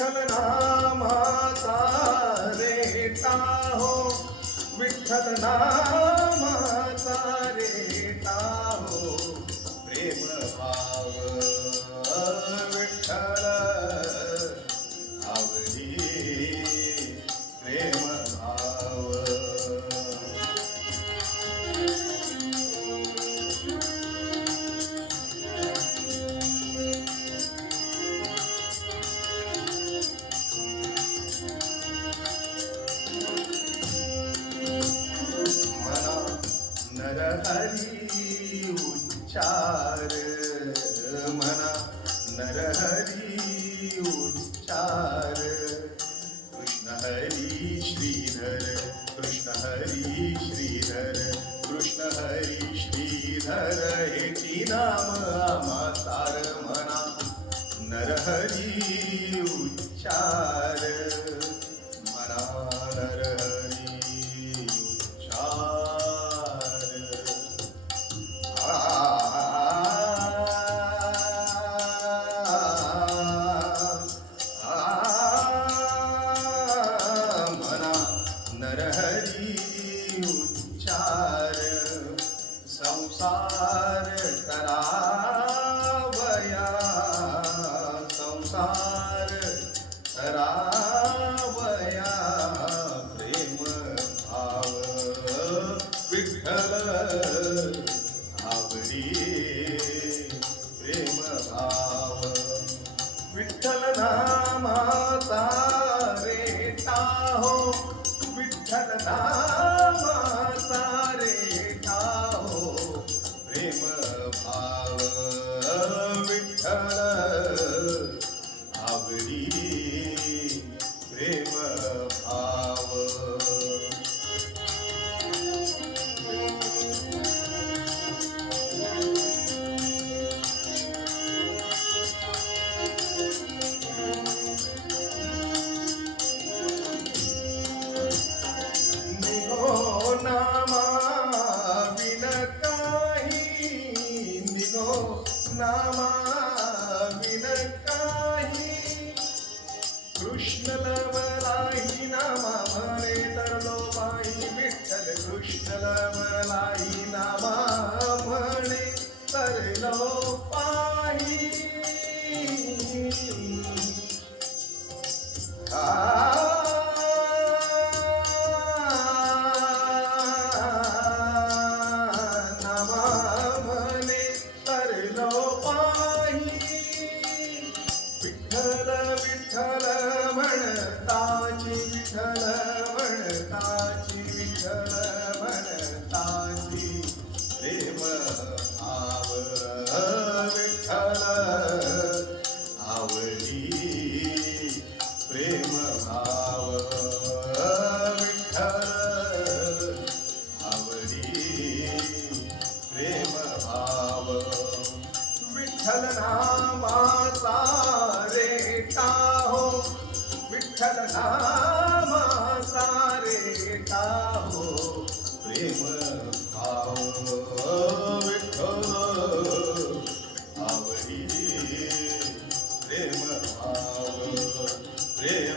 চলনা हरी उच्चार म्हणा नरहरी उच्चार। कृष्ण हरी श्रीधर कृष्ण हरी श्रीधर कृष्ण हरी श्रीधर हे ती नाम आमा सार म्हणा नरहरी उच्चार। Hello. कृष्ण लवलाई नामा म्हणे तरलो बाई विठ्ठल कृष्ण लवलाई नामा म्हणे तरलो विठ्ठलना माता रे हो विठ्ठलना हो प्रेम भाव विठ्ठल। प्रेम भाव प्रेम